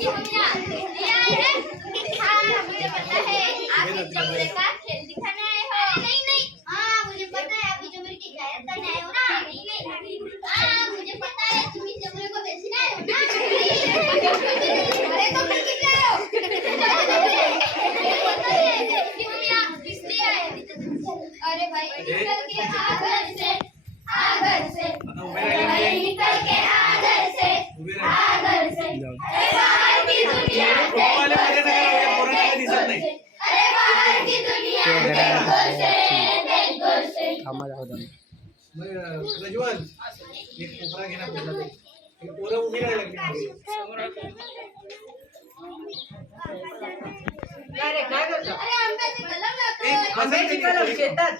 Iya. कामाला आहोत आम्ही. प्रज्वल काय रे काय करतो? आंब्याची कलम शेतात.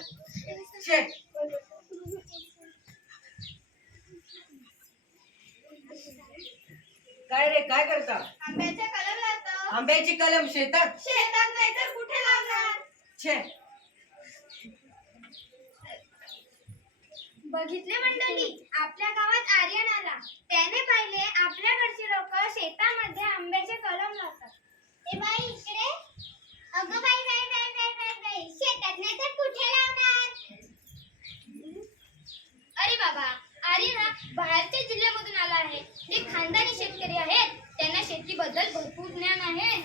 काय रे काय करता? आंब्याची कलम शेतात? शेतात नाही तर कुठे लागणार बघितले मंडळी? आपल्या गावात आर्यन आला त्याने पाहिले आपल्याकडची लोक शेतामध्ये आंब्याचे कलम लावतात. ए बाई इकडे. अगं बाई बाई बाई बाई बाई बाई शेतात नाही तर कुठे लावणार? अरे बाबा आर्यन हा बाहेरच्या जिल्ह्यामधून आला आहे. ते खानदानी शेतकरी आहेत. त्यांना शेतीबद्दल भरपूर ज्ञान आहे.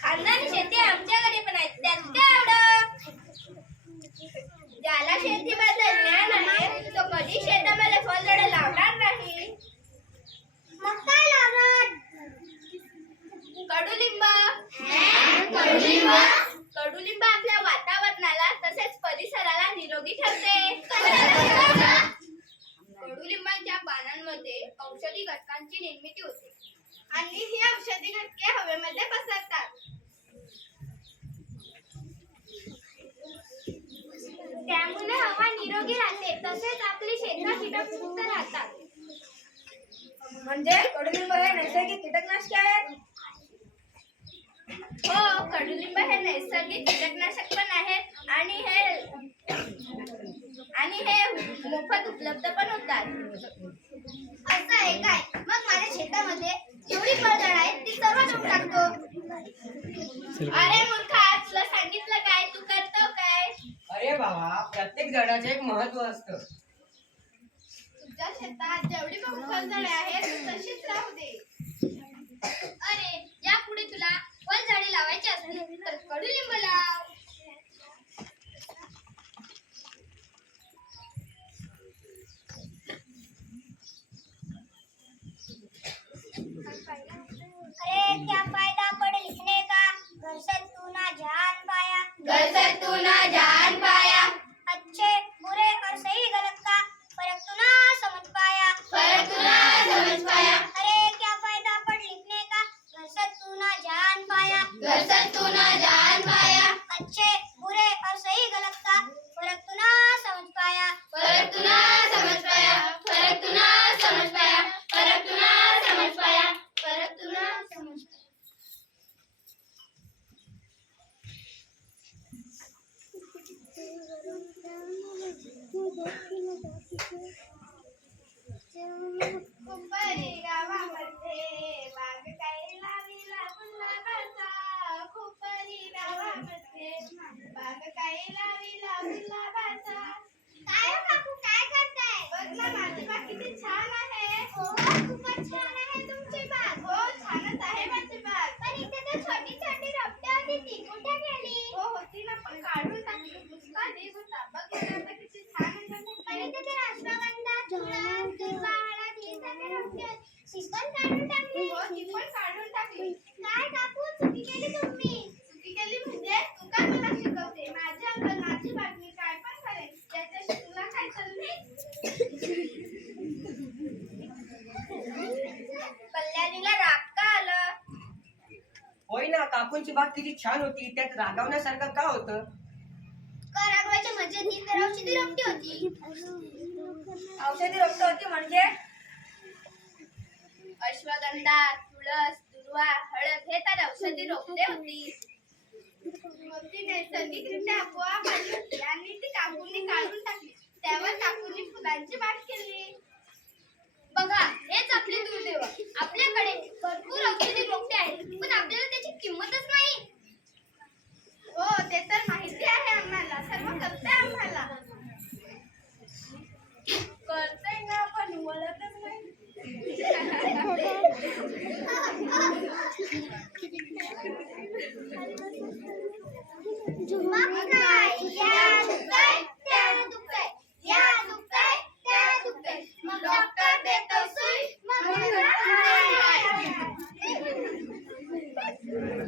खानदानी शेती आमच्याकडे पण आहे त्यात काय ज्याला शेतीबद्दल ज्ञान आहे तो कधी शेतामध्ये फळझाडे लावणार नाही मग काय लावणार कडुलिंब कडुलिंब कडुलिंब आपल्या वातावरणाला तसेच परिसराला निरोगी ठेवते. कडुलिंबाच्या पानांमध्ये औषधी घटकांची निर्मिती होते. आणि ही औषधी घटके हवेमध्ये पसरतात. त्यामुळे हवा निरोगी राहते. तसेच आपली शेतं कीटकमुक्त राहतात. म्हणजे कडुलिंब हे नैसर्गिक कीटकनाशके आहेत. हो कडुलिंब हे नैसर्गिक कीटकनाशक पण आहेत आणि हे आणि हे मोफत उपलब्ध पण होतात. असं आहे काय? मग माझ्या शेतामध्ये जेवढी फळझाड आहेत ती सर्व लावून टाकतो. अरे मूर्खा तुला सांगितलं काय? तू करतो काय? अरे बाबा प्रत्येक झाडाचे एक महत्त्व असतं. तुझ्या शेतात जेवढी पण फळझाडे आहेत ती तशीच राहू दे. अरे यापुढे तुला फळझाडे लावायची असतील तर कडुलिंब लाव. पण काढून टाकली. काय काकू चुकी केली तुम्ही? चुकी केली म्हणजे तू काय मला शिकवते? माझी अंकल माझी बातमी काय पण करेल त्याच्याशी तुला काय चालली कल्याणीला राग का आलं? होय ना काकूंची बाग किती छान होती. त्यात रागवण्यासारखं का होतं? करागवायच्या मजेत ही तर औषधी रोपटी होती. औषधी रोपट होती म्हणजे? अश्वगंधा तुळस दुर्वा हळद हे तर औषधी रोपटे होती. ती नैसर्गिकरित्या आपोआप आली आणि ती काकूंनी काढून टाकली. त्यावर काकूंनी फुलांची बाग केली. बघा हेच आपले दुर्दैव. आपल्याकडे भरपूर औषधी रोपटे आहेत पण आपल्याला त्याची किंमतच नाही. हो ते तर माहिती आहे आम्हाला. सर्व कळतंय आम्हाला. कळतंय ना पण बोलतच नाही.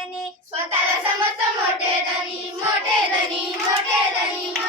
धनी. स्वतःला समजत मोठे धनी मोठे धनी मोठे धनी.